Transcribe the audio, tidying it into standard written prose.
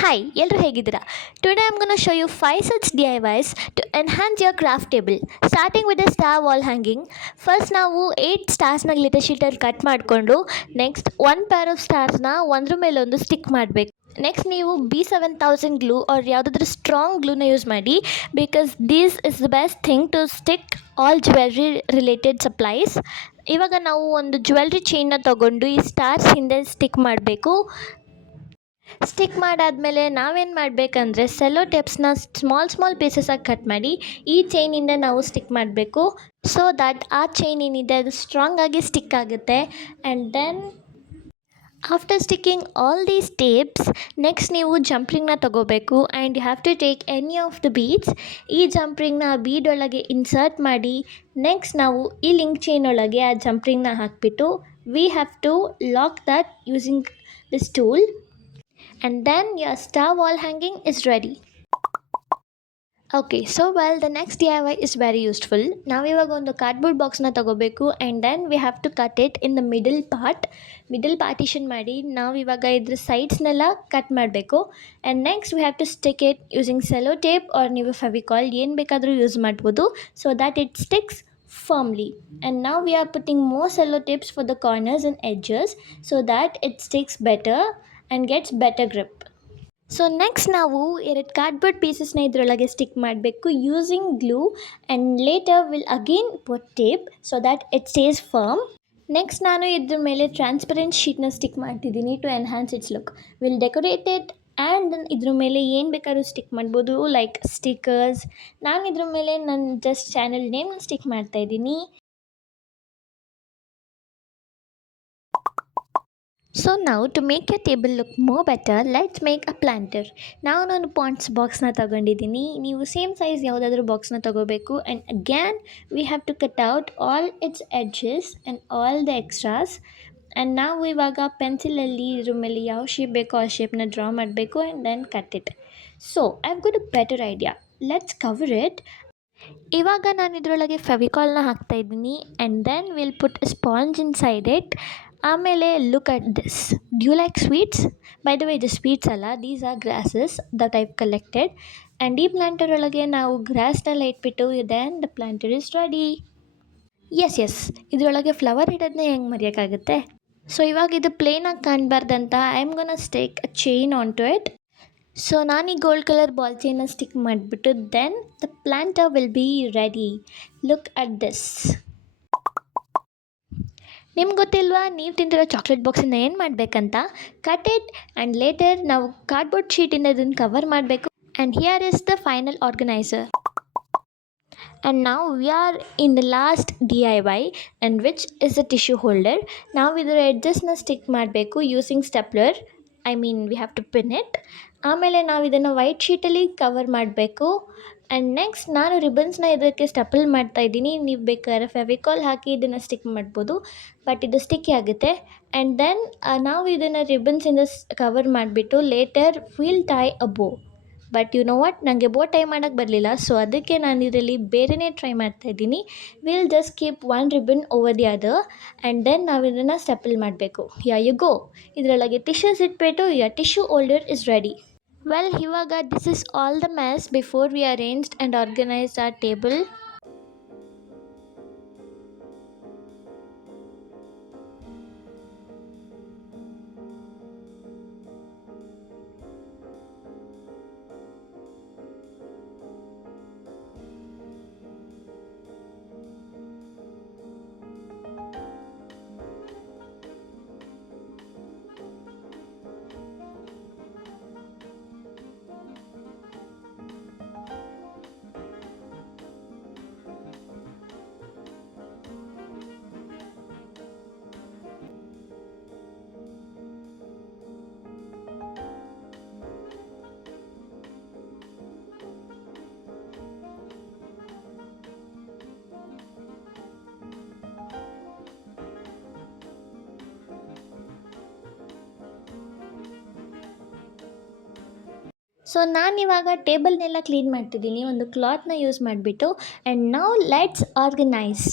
Hi, ಎಲ್ಲರೂ ಹೇಗಿದ್ದೀರಾ? Today I'm going to show you 5 such DIYs to enhance your craft table. Starting with the star wall hanging. First ನಾವು 8 ಸ್ಟಾರ್ಸ್ನ glitter ಶೀಟಲ್ಲಿ cut ಮಾಡಿಕೊಂಡು next one pair of ಸ್ಟಾರ್ಸ್ನ ಒಂದ್ರ ಮೇಲೆ ಒಂದು ಸ್ಟಿಕ್ ಮಾಡಬೇಕು. ನೆಕ್ಸ್ಟ್ ನೀವು B7000 ಗ್ಲೂ ಆರ್ ಯಾವುದಾದ್ರೂ ಸ್ಟ್ರಾಂಗ್ ಗ್ಲೂನ ಯೂಸ್ ಮಾಡಿ because this is the best thing to stick all jewellery related supplies. ಇವಾಗ ನಾವು ಒಂದು ಜ್ಯುವೆಲ್ರಿ ಚೈನ್ನ ತೊಗೊಂಡು ಈ ಸ್ಟಾರ್ಸ್ ಹಿಂದೆ ಸ್ಟಿಕ್ ಮಾಡಬೇಕು. ಸ್ಟಿಕ್ ಮಾಡಾದಮೇಲೆ ನಾವೇನು ಮಾಡಬೇಕಂದ್ರೆ ಸೆಲ್ಲೋ ಟೇಪ್ಸ್ನ ಸ್ಮಾಲ್ ಪೀಸಸ್ಸಾಗಿ ಕಟ್ ಮಾಡಿ ಈ ಚೈನಿಂದ ನಾವು ಸ್ಟಿಕ್ ಮಾಡಬೇಕು ಸೊ ದ್ಯಾಟ್ ಆ ಚೈನ್ ಏನಿದೆ ಅದು ಸ್ಟ್ರಾಂಗ್ ಆಗಿ ಸ್ಟಿಕ್ ಆಗುತ್ತೆ. And then after sticking all these tapes next ನೀವು ಜಂಪ್ರಿಂಗ್ನ ತೊಗೋಬೇಕು and you have to take any of the beads. ಈ ಜಂಪ್ರಿಂಗ್ನ ಆ ಬೀಡ್ ಒಳಗೆ ಇನ್ಸರ್ಟ್ ಮಾಡಿ ನೆಕ್ಸ್ಟ್ ನಾವು ಈ ಲಿಂಕ್ ಚೈನ್ ಒಳಗೆ ಆ ಜಂಪ್ರಿಂಗ್ನ ಹಾಕಿಬಿಟ್ಟು we have to lock that using this tool. And then your star wall hanging is ready. Okay, so well the next DIY is very useful. ನಾವು ಇವಾಗ ಒಂದು ಕಾರ್ಡ್ಬೋರ್ಡ್ ಬಾಕ್ಸ್ನ ತಗೋಬೇಕು and then we have to cut it in the middle partition ಮಾಡಿ ನಾವು ಇವಾಗ ಇದ್ರ ಸೈಡ್ಸ್ನೆಲ್ಲ ಕಟ್ ಮಾಡಬೇಕು. And next we have to stick it using cello tape or ನೀವು ಫೆವಿಕಾಲ್ ಏನು ಬೇಕಾದರೂ ಯೂಸ್ ಮಾಡ್ಬೋದು so that it sticks firmly. And now we are putting more cello tips for the corners and edges so that it sticks better and gets better grip. So next ನಾವು ಎರಡು cardboard ಪೀಸಸ್ನ ಇದರೊಳಗೆ stick ಮಾಡಬೇಕು using glue and later will again put tape so that it stays firm. Next ನಾನು ಇದ್ರ ಮೇಲೆ transparent ಶೀಟ್ನ stick ಮಾಡ್ತಿದ್ದೀನಿ to enhance its look. Will decorate it and ಇದ್ರ ಮೇಲೆ ಏನು ಬೇಕಾದ್ರೂ ಸ್ಟಿಕ್ ಮಾಡ್ಬೋದು ಲೈಕ್ ಸ್ಟಿಕರ್ಸ್. ನಾನು ಇದ್ರ ಮೇಲೆ ನನ್ನ ಜಸ್ಟ್ ಚಾನಲ್ ನೇಮ್ನ ಸ್ಟಿಕ್ ಮಾಡ್ತಾಯಿದ್ದೀನಿ. ಸೊ ನಾವು to make your table look more better let's make a planter. ನಾನೊಂದು ಪಾಂಟ್ಸ್ ಬಾಕ್ಸ್ನ ತೊಗೊಂಡಿದ್ದೀನಿ. ನೀವು ಸೇಮ್ ಸೈಜ್ ಯಾವುದಾದ್ರೂ ಬಾಕ್ಸ್ನ ತೊಗೋಬೇಕು and again we have to cut out all its edges and all the extras. ಆ್ಯಂಡ್ ನಾವು ಇವಾಗ ಪೆನ್ಸಿಲಲ್ಲಿ ಇದ್ರ ಮೇಲೆ ಯಾವ ಶೇಪ್ ಬೇಕೋ ಆ ಶೇಪ್ನ ಡ್ರಾ ಮಾಡಬೇಕು and then cut it. So I have got a better idea, let's cover it. ಇವಾಗ ನಾನು ಇದರೊಳಗೆ ಫೆವಿಕಾಲ್ನ ಹಾಕ್ತಾಯಿದ್ದೀನಿ and then will put a sponge inside it. ಆಮೇಲೆ look at this, do you like sweets? By the way ಇದು sweets ಅಲ್ಲ, these are grasses that I've collected. And ಈ planter ಒಳಗೆ ನಾವು ಗ್ರಾಸ್ನೆಲ್ಲ ಇಟ್ಬಿಟ್ಟು then the planter is ready. Yes ಇದರೊಳಗೆ flower ಇಡೋದನ್ನೇ ಹೆಂಗೆ ಮರೆಯೋಕ್ಕಾಗುತ್ತೆ. ಸೊ ಇವಾಗ ಇದು ಪ್ಲೇನಾಗಿ ಕಾಣಬಾರ್ದಂತ I am gonna stick a chain on to it. So ನಾನು ಈ ಗೋಲ್ಡ್ ಕಲರ್ ಬಾಲ್ ಚೈನ್ನ ಸ್ಟಿಕ್ ಮಾಡಿಬಿಟ್ಟು then the planter will be ready. Look at this. ನಿಮ್ಗೆ ಗೊತ್ತಿಲ್ವಾ ನೀವು ತಿಂದಿರೋ ಚಾಕ್ಲೇಟ್ ಬಾಕ್ಸಿಂದ ಏನು ಮಾಡಬೇಕಂತ? ಕಟ್ ಇಟ್ ಆ್ಯಂಡ್ ಲೇಟರ್ ನಾವು ಕಾರ್ಡ್ಬೋರ್ಡ್ ಶೀಟಿಂದ ಇದನ್ನು ಕವರ್ ಮಾಡಬೇಕು. And here is the final organiser. And ನಾವು we are in the last DIY and which is the tissue holder. ನಾವು ಇದರ ಎಡ್ಜಸ್ನ ಸ್ಟಿಕ್ ಮಾಡಬೇಕು using stapler. We have to pin it. ಆಮೇಲೆ ನಾವು ಇದನ್ನು ವೈಟ್ ಶೀಟಲ್ಲಿ ಕವರ್ ಮಾಡಬೇಕು. ಆ್ಯಂಡ್ ನೆಕ್ಸ್ಟ್ ನಾನು ರಿಬನ್ಸ್ನ ಇದಕ್ಕೆ ಸ್ಟಪಲ್ ಮಾಡ್ತಾಯಿದ್ದೀನಿ. ನೀವು ಬೇಕಾದ್ರೆ ಫೆವಿಕಾಲ್ ಹಾಕಿ ಇದನ್ನು ಸ್ಟಿಕ್ ಮಾಡ್ಬೋದು, ಬಟ್ ಇದು ಸ್ಟಿಕ್ಕಿ ಆಗುತ್ತೆ. ಆ್ಯಂಡ್ ದೆನ್ ನಾವು ಇದನ್ನು ರಿಬನ್ಸಿಂದ ಕವರ್ ಮಾಡಿಬಿಟ್ಟು later will tie a bow. But you know what, ನನಗೆ ಬೋ ಟೈ ಮಾಡೋಕ್ಕೆ ಬರಲಿಲ್ಲ, ಸೊ ಅದಕ್ಕೆ ನಾನು ಇದರಲ್ಲಿ ಬೇರೆಯೇ ಟ್ರೈ ಮಾಡ್ತಾಯಿದ್ದೀನಿ. Will just keep one ribbon over the other and then ನಾವು ಇದನ್ನು ಸ್ಟೆಪಲ್ ಮಾಡಬೇಕು. You go. ಇದರೊಳಗೆ ಟಿಶ್ಯೂಸ್ ಇಟ್ಬಿಟ್ಟು tissue holder is ready. Well, ಇವಾಗ this is all the mess before we arranged and organized our table. So ನಾನಿವಾಗ ಟೇಬಲ್ನೆಲ್ಲ clean ಮಾಡ್ತಿದ್ದೀನಿ ಒಂದು ಕ್ಲಾತ್ನ use ಮಾಡಿಬಿಟ್ಟು. And now let's organise.